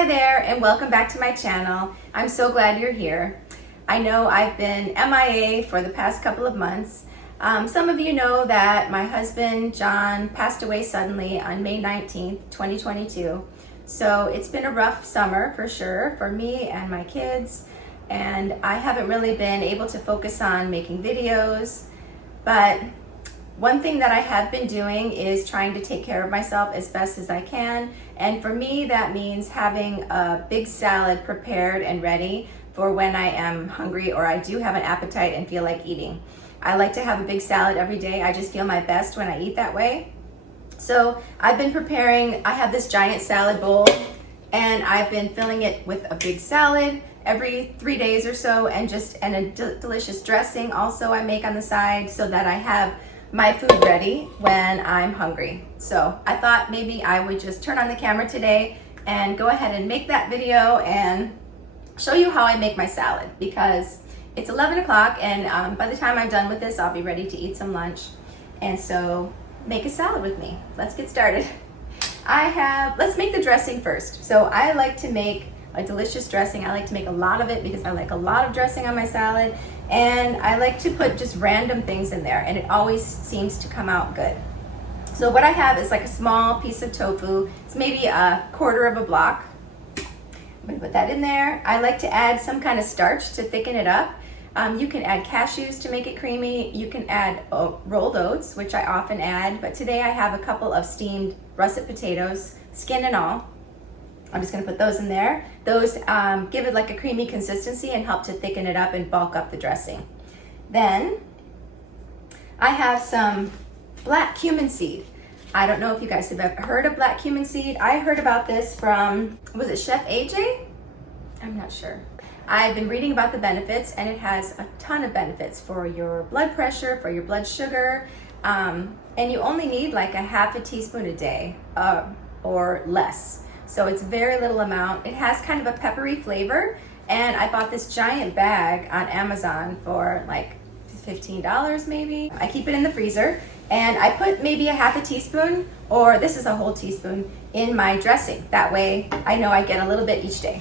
Hi there, and welcome back to my channel. I'm so glad you're here. I know I've been MIA for the past couple of months. Some of you know that my husband, John, passed away suddenly on May 19th, 2022. So it's been a rough summer for sure for me and my kids, and I haven't really been able to focus on making videos, but one thing that I have been doing is trying to take care of myself as best as I can. And for me, that means having a big salad prepared and ready for when I am hungry or I do have an appetite and feel like eating. I like to have a big salad every day. I just feel my best when I eat that way. So I've been preparing, I have this giant salad bowl and I've been filling it with a big salad every 3 days or so, and a delicious dressing also I make on the side so that I have my food ready when I'm hungry. So I thought maybe I would just turn on the camera today and go ahead and make that video and show you how I make my salad, because it's 11 o'clock and by the time I'm done with this, I'll be ready to eat some lunch. And so make a salad with me. Let's get started. Let's make the dressing first. So I like to make a delicious dressing. I like to make a lot of it because I like a lot of dressing on my salad, and I like to put just random things in there, and it always seems to come out good. So what I have is like a small piece of tofu. It's maybe a quarter of a block. I'm gonna put that in there. I like to add some kind of starch to thicken it up. You can add cashews to make it creamy. You can add rolled oats, which I often add, but today I have a couple of steamed russet potatoes, skin and all. I'm just gonna put those in there. Those give it like a creamy consistency and help to thicken it up and bulk up the dressing. Then I have some black cumin seed. I don't know if you guys have ever heard of black cumin seed. I heard about this from, was it Chef AJ? I'm not sure. I've been reading about the benefits, and it has a ton of benefits for your blood pressure, for your blood sugar, and you only need like a half a teaspoon a day or less. So it's very little amount. It has kind of a peppery flavor, and I bought this giant bag on Amazon for like $15 maybe. I keep it in the freezer, and I put maybe a half a teaspoon, or this is a whole teaspoon, in my dressing. That way I know I get a little bit each day.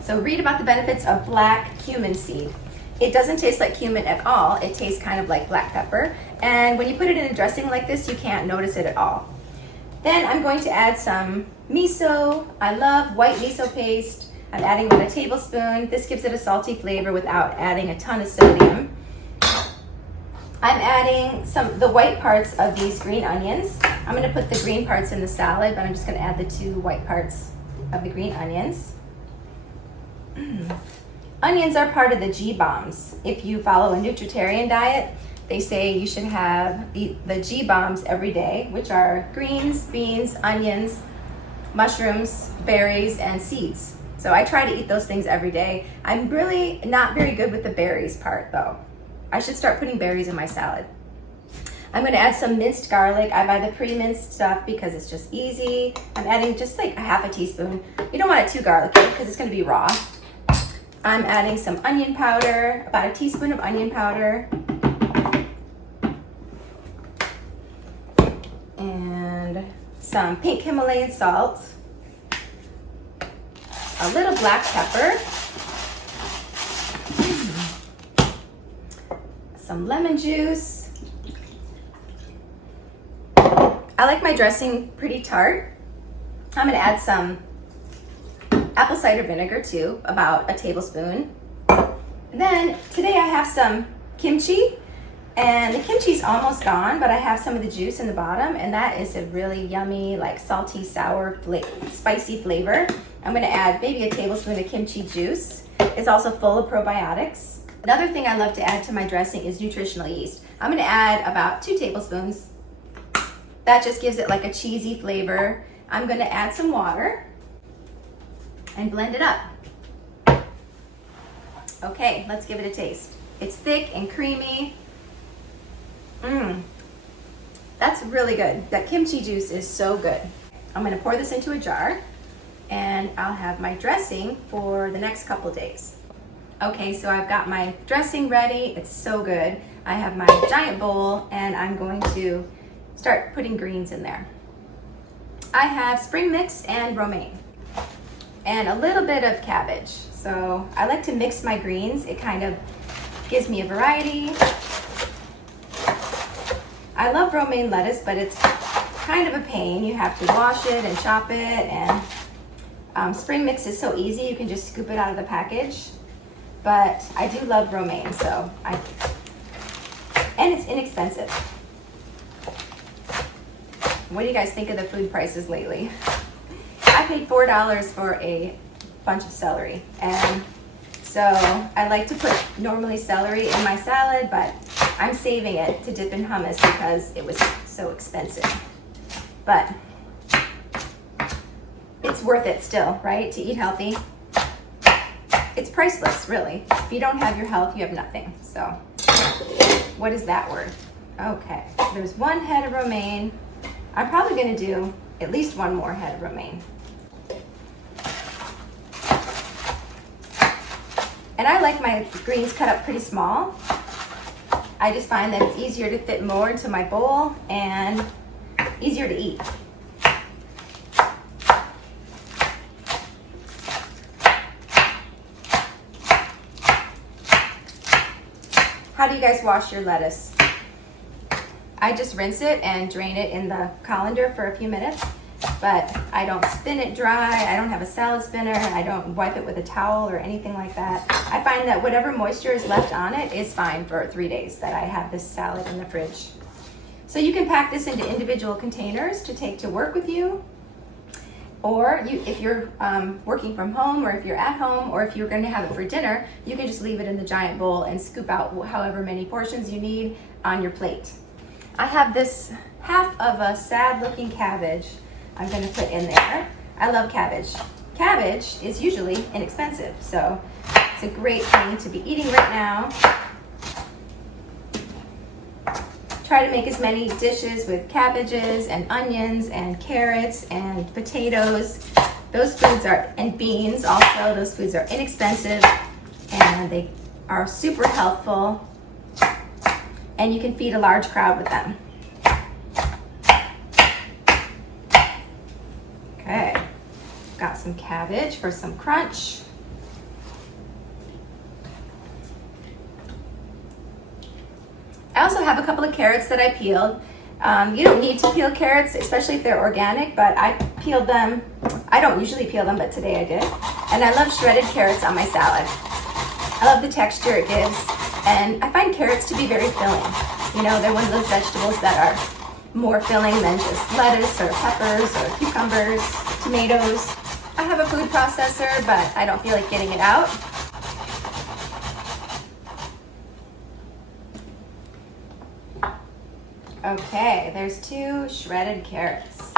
So read about the benefits of black cumin seed. It doesn't taste like cumin at all. It tastes kind of like black pepper, and when you put it in a dressing like this, you can't notice it at all. Then I'm going to add some miso. I love white miso paste. I'm adding about a tablespoon. This gives it a salty flavor without adding a ton of sodium. I'm adding the white parts of these green onions. I'm gonna put the green parts in the salad, but I'm just gonna add the 2 white parts of the green onions. Onions are part of the G-bombs. If you follow a nutritarian diet, they say you should have the G-bombs every day, which are greens, beans, onions, mushrooms, berries, and seeds. So I try to eat those things every day. I'm really not very good with the berries part though. I should start putting berries in my salad. I'm gonna add some minced garlic. I buy the pre-minced stuff because it's just easy. I'm adding just like a half a teaspoon. You don't want it too garlicky because it's gonna be raw. I'm adding some onion powder, about a teaspoon of onion powder. And some pink Himalayan salt, a little black pepper, some lemon juice. I like my dressing pretty tart. I'm gonna add some apple cider vinegar too, about a tablespoon. And then today I have some kimchi. And the kimchi's almost gone, but I have some of the juice in the bottom, and that is a really yummy, like salty, sour, spicy flavor. I'm gonna add maybe a tablespoon of kimchi juice. It's also full of probiotics. Another thing I love to add to my dressing is nutritional yeast. I'm gonna add about 2 tablespoons. That just gives it like a cheesy flavor. I'm gonna add some water and blend it up. Okay, let's give it a taste. It's thick and creamy. That's really good. That kimchi juice is so good. I'm gonna pour this into a jar, and I'll have my dressing for the next couple days. Okay, so I've got my dressing ready. It's so good. I have my giant bowl, and I'm going to start putting greens in there. I have spring mix and romaine. and a little bit of cabbage. So I like to mix my greens. It kind of gives me a variety. I love romaine lettuce, but it's kind of a pain. You have to wash it and chop it, and spring mix is so easy. You can just scoop it out of the package. But I do love romaine, and it's inexpensive. What do you guys think of the food prices lately? I paid $4 for a bunch of celery, and so I like to put normally celery in my salad, but I'm saving it to dip in hummus because it was so expensive. But it's worth it still, right? To eat healthy. It's priceless, really. If you don't have your health, you have nothing. So what is that word? Okay, there's one head of romaine. I'm probably gonna do at least one more head of romaine. And I like my greens cut up pretty small. I just find that it's easier to fit more into my bowl and easier to eat. How do you guys wash your lettuce? I just rinse it and drain it in the colander for a few minutes, but I don't spin it dry. I don't have a salad spinner. I don't wipe it with a towel or anything like that. I find that whatever moisture is left on it is fine for 3 days that I have this salad in the fridge. So you can pack this into individual containers to take to work with you, or if you're working from home, or if you're at home, or if you're going to have it for dinner, you can just leave it in the giant bowl and scoop out however many portions you need on your plate. I have this half of a sad looking cabbage I'm going to put in there. I love cabbage. Cabbage is usually inexpensive, so it's a great thing to be eating right now. Try to make as many dishes with cabbages and onions and carrots and potatoes. Those foods are, and beans also, those foods are inexpensive and they are super healthful, and you can feed a large crowd with them. Okay, got some cabbage for some crunch. I also have a couple of carrots that I peeled. You don't need to peel carrots, especially if they're organic, but I peeled them. I don't usually peel them, but today I did. And I love shredded carrots on my salad. I love the texture it gives, and I find carrots to be very filling. You know, they're one of those vegetables that are more filling than just lettuce or peppers or cucumbers, tomatoes. I have a food processor, but I don't feel like getting it out. Okay, there's 2 shredded carrots.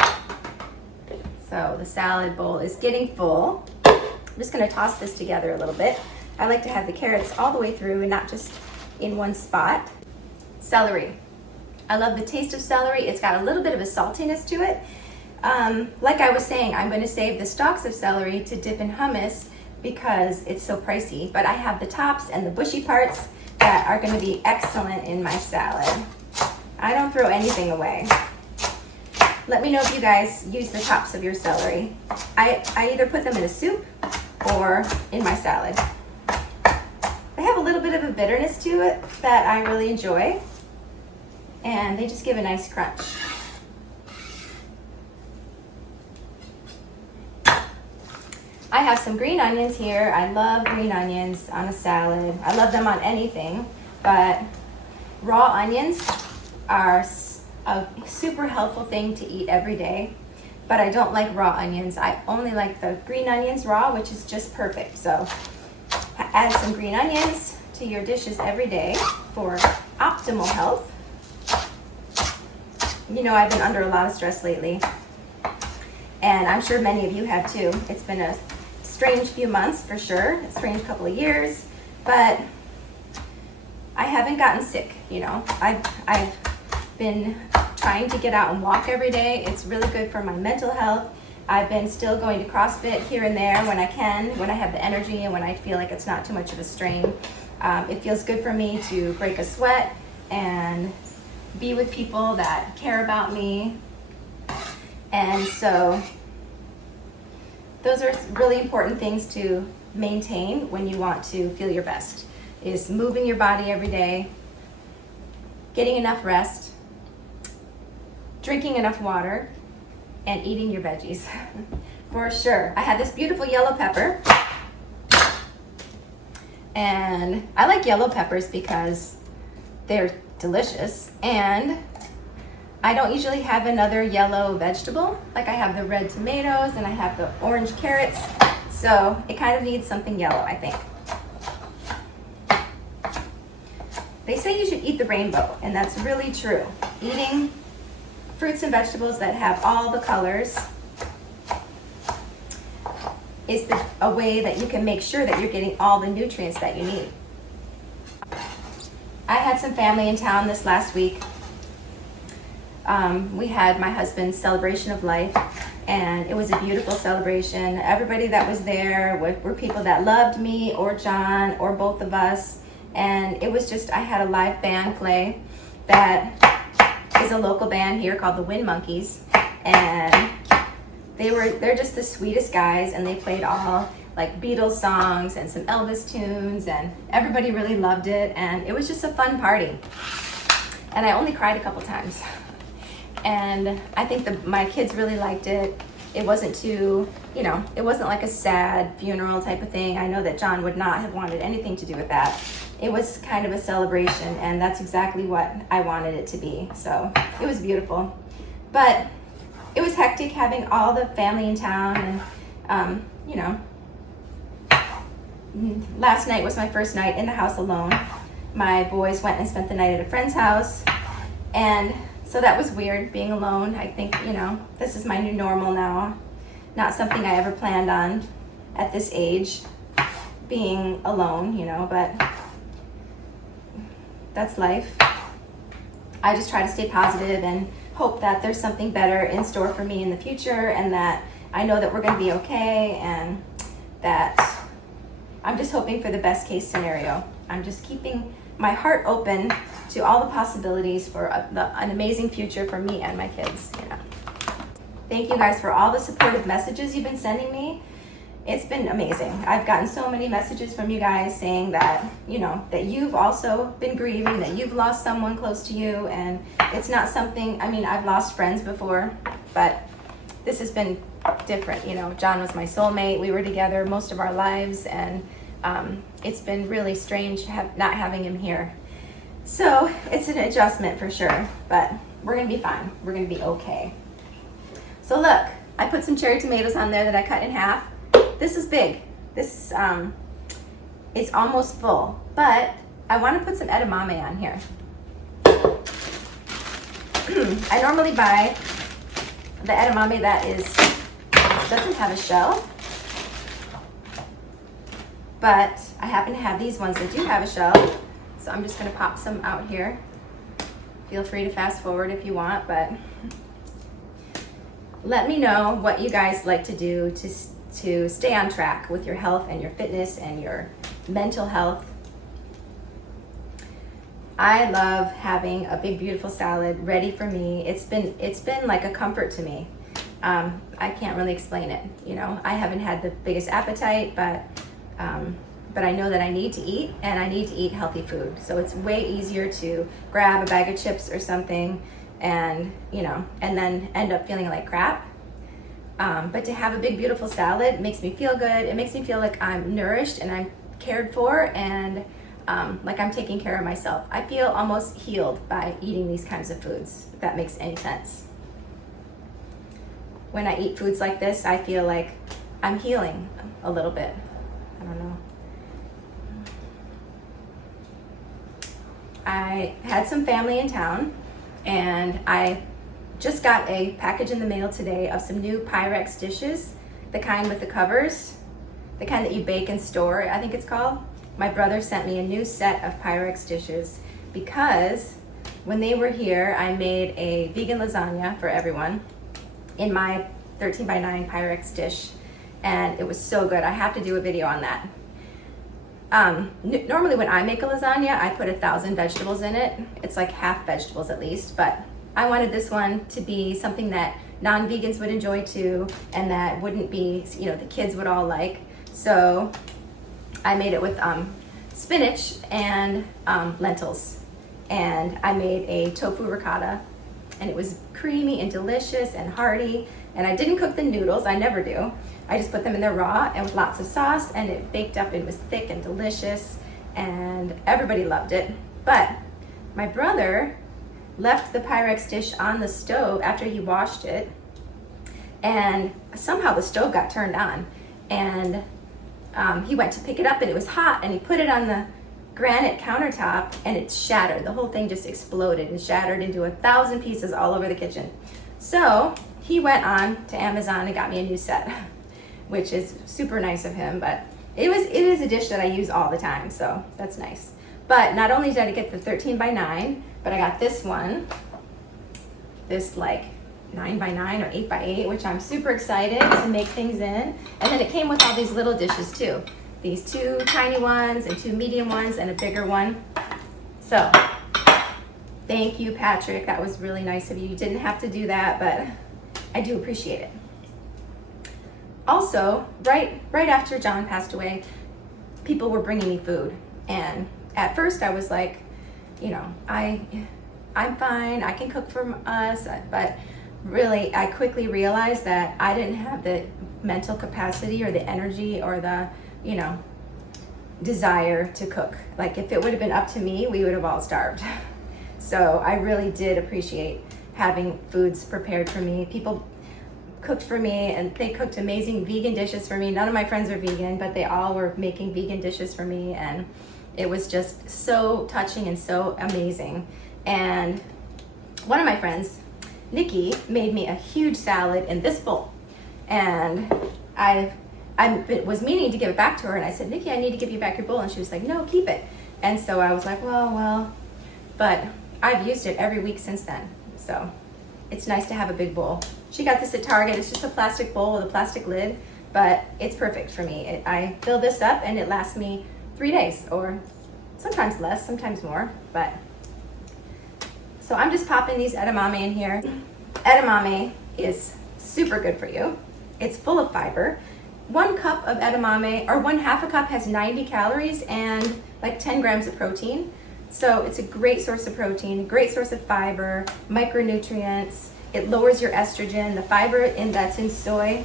So the salad bowl is getting full. I'm just gonna toss this together a little bit. I like to have the carrots all the way through and not just in one spot. Celery. I love the taste of celery. It's got a little bit of a saltiness to it. Like I was saying, I'm gonna save the stalks of celery to dip in hummus because it's so pricey, but I have the tops and the bushy parts that are gonna be excellent in my salad. I don't throw anything away. Let me know if you guys use the tops of your celery. I either put them in a soup or in my salad. They have a little bit of a bitterness to it that I really enjoy, and they just give a nice crunch. I have some green onions here. I love green onions on a salad. I love them on anything, but raw onions are a super helpful thing to eat every day, but I don't like raw onions. I only like the green onions raw, which is just perfect. So add some green onions to your dishes every day for optimal health. You know, I've been under a lot of stress lately, and I'm sure many of you have too. It's been a strange few months for sure, a strange couple of years, but I haven't gotten sick, you know. I've been trying to get out and walk every day. It's really good for my mental health. I've been still going to CrossFit here and there when I can, when I have the energy and when I feel like it's not too much of a strain. It feels good for me to break a sweat and be with people that care about me. And so Those are really important things to maintain when you want to feel your best, is moving your body every day, getting enough rest, drinking enough water, and eating your veggies. For sure. I had this beautiful yellow pepper, and I like yellow peppers because they're delicious, and I don't usually have another yellow vegetable. Like I have the red tomatoes and I have the orange carrots, so it kind of needs something yellow, I think. They say you should eat the rainbow, and that's really true. Eating fruits and vegetables that have all the colors is a way that you can make sure that you're getting all the nutrients that you need. I had some family in town this last week. We had my husband's celebration of life, and it was a beautiful celebration. Everybody that was there were people that loved me or John or both of us, and it was just, I had a live band play that is a local band here called the Wind Monkeys, and they're just the sweetest guys, and they played all like Beatles songs and some Elvis tunes, and everybody really loved it, and it was just a fun party. And I only cried a couple times. And I think my kids really liked it. It wasn't too, it wasn't like a sad funeral type of thing. I know that John would not have wanted anything to do with that. It was kind of a celebration, and that's exactly what I wanted it to be. So it was beautiful. But it was hectic having all the family in town, and last night was my first night in the house alone. My boys went and spent the night at a friend's house, and so that was weird, being alone. I think, this is my new normal now. Not something I ever planned on at this age, being alone, but that's life. I just try to stay positive and hope that there's something better in store for me in the future, and that I know that we're going to be okay, and that I'm just hoping for the best case scenario. I'm just keeping my heart open to all the possibilities for an amazing future for me and my kids. Thank you guys for all the supportive messages you've been sending me. It's been amazing. I've gotten so many messages from you guys saying that, that you've also been grieving, that you've lost someone close to you, and it's not something, I've lost friends before, but this has been different. John was my soulmate. We were together most of our lives, and it's been really strange not having him here. So it's an adjustment for sure, but we're gonna be fine. We're gonna be okay. So look, I put some cherry tomatoes on there that I cut in half. This is big. This it's almost full, but I want to put some edamame on here. I normally buy the edamame that doesn't have a shell, but I happen to have these ones that do have a shell. So I'm just going to pop some out here. Feel free to fast forward if you want, but let me know what you guys like to do to stay on track with your health and your fitness and your mental health. I love having a big, beautiful salad ready for me. It's been like a comfort to me. I can't really explain it. I haven't had the biggest appetite, but I know that I need to eat, and I need to eat healthy food. So it's way easier to grab a bag of chips or something and then end up feeling like crap. But to have a big, beautiful salad makes me feel good. It makes me feel like I'm nourished and I'm cared for, and like I'm taking care of myself. I feel almost healed by eating these kinds of foods, if that makes any sense. When I eat foods like this, I feel like I'm healing a little bit. I don't know. I had some family in town, and I just got a package in the mail today of some new Pyrex dishes, the kind with the covers, the kind that you bake and store, I think it's called. My brother sent me a new set of Pyrex dishes because when they were here, I made a vegan lasagna for everyone in my 13 by 9 Pyrex dish, and it was so good. I have to do a video on that. Normally when I make a lasagna, I put 1,000 vegetables in it. It's like half vegetables at least, but I wanted this one to be something that non-vegans would enjoy too, and that wouldn't be, you know, the kids would all like. So I made it with spinach and lentils, and I made a tofu ricotta, and it was creamy and delicious and hearty. And I didn't cook the noodles, I never do. I just put them in there raw and with lots of sauce, and it baked up. It was thick and delicious, and everybody loved it. But my brother left the Pyrex dish on the stove after he washed it, and somehow the stove got turned on, and he went to pick it up and it was hot, and he put it on the granite countertop and it shattered. The whole thing just exploded and shattered into 1,000 pieces all over the kitchen. So he went on to Amazon and got me a new set, which is super nice of him, but it is a dish that I use all the time, so that's nice. But not only did I get the 13 by 9, but I got this one, this like 9 by 9 or 8 by 8, which I'm super excited to make things in. And then it came with all these little dishes too. These 2 tiny ones and 2 medium ones and a bigger one. So thank you, Patrick. That was really nice of you. You didn't have to do that, but I do appreciate it. Also, right after John passed away, people were bringing me food, and at first I was like, you know, I'm fine, I can cook for us, but really I quickly realized that I didn't have the mental capacity or the energy or the, you know, desire to cook. Like if it would have been up to me, we would have all starved. So I really did appreciate having foods prepared for me. People cooked for me, and they cooked amazing vegan dishes for me. None of my friends are vegan, but they all were making vegan dishes for me, and it was just so touching and so amazing. And one of my friends, Nikki, made me a huge salad in this bowl, and I was meaning to give it back to her, and I said, Nikki, I need to give you back your bowl, and she was like, no, keep it. And so I was like, well, but I've used it every week since then, so it's nice to have a big bowl. She got this at Target. It's just a plastic bowl with a plastic lid, but it's perfect for me. I fill this up and it lasts me 3 days, or sometimes less, sometimes more. But so I'm just popping these edamame in here. Edamame is super good for you. It's full of fiber. 1 cup of edamame, or 1/2 a cup, has 90 calories and like 10 grams of protein. So it's a great source of protein, great source of fiber, micronutrients. It lowers your estrogen. The fiber that's in soy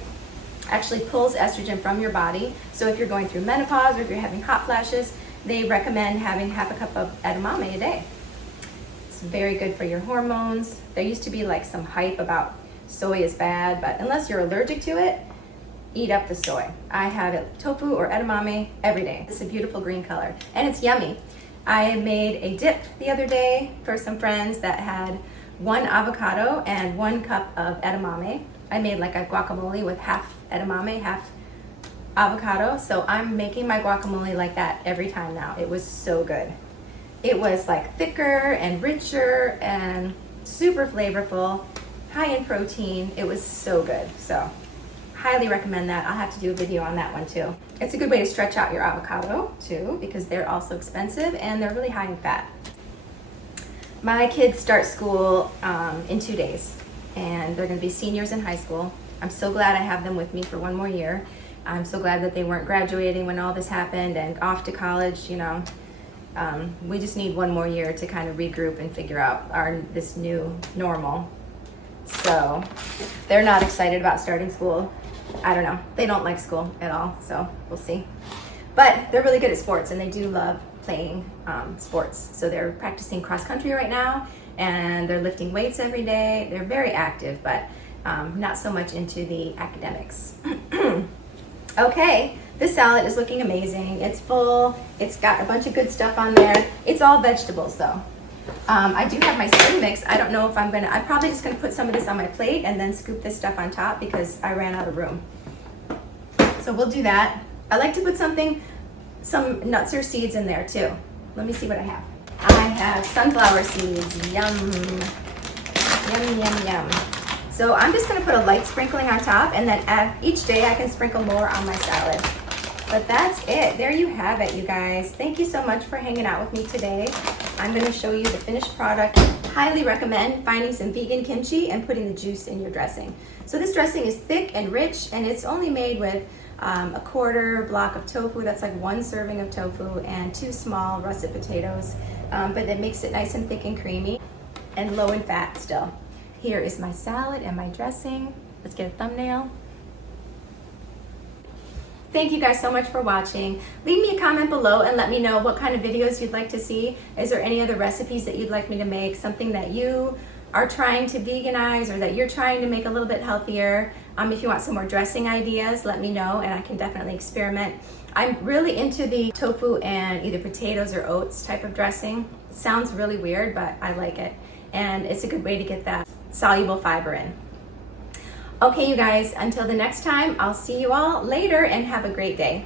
actually pulls estrogen from your body. So if you're going through menopause or if you're having hot flashes, they recommend having 1/2 a cup of edamame a day. It's very good for your hormones. There used to be like some hype about soy is bad, but unless you're allergic to it, eat up the soy. I have it tofu or edamame every day. It's a beautiful green color and it's yummy. I made a dip the other day for some friends that had 1 avocado and 1 cup of edamame. I made like a guacamole with half edamame, half avocado. So I'm making my guacamole like that every time now. It was so good. It was like thicker and richer and super flavorful, high in protein. It was so good. So highly recommend that. I'll have to do a video on that one too. It's a good way to stretch out your avocado too, because they're also expensive and they're really high in fat. My kids start school in 2 days, and they're going to be seniors in high school. I'm so glad I have them with me for 1 more year. I'm so glad that they weren't graduating when all this happened and off to college, you know. We just need 1 more year to kind of regroup and figure out this new normal. So they're not excited about starting school. I don't know. They don't like school at all, so we'll see. But they're really good at sports, and they do love playing sports. So they're practicing cross country right now, and they're lifting weights every day. They're very active, but not so much into the academics. Okay, this salad is looking amazing. It's full. It's got a bunch of good stuff on there. It's all vegetables though. I do have my spring mix. I don't know if I'm probably just gonna put some of this on my plate and then scoop this stuff on top because I ran out of room. So we'll do that. I like to put some nuts or seeds in there too. Let me see what I have. I have sunflower seeds. Yum. Yum, yum, yum. So I'm just gonna put a light sprinkling on top, and then each day I can sprinkle more on my salad. But that's it. There you have it, you guys. Thank you so much for hanging out with me today. I'm gonna show you the finished product highly recommend finding some vegan kimchi and putting the juice in your dressing. So this dressing is thick and rich, and it's only made with a quarter block of tofu. That's like 1 serving of tofu and 2 small russet potatoes. But it makes it nice and thick and creamy and low in fat still. Here is my salad and my dressing. Let's get a thumbnail. Thank you guys so much for watching. Leave me a comment below and let me know what kind of videos you'd like to see. Is there any other recipes that you'd like me to make? Something that you are trying to veganize or that you're trying to make a little bit healthier. If you want some more dressing ideas, let me know and I can definitely experiment. I'm really into the tofu and either potatoes or oats type of dressing. It sounds really weird, but I like it. And it's a good way to get that soluble fiber in. Okay, you guys, until the next time, I'll see you all later and have a great day.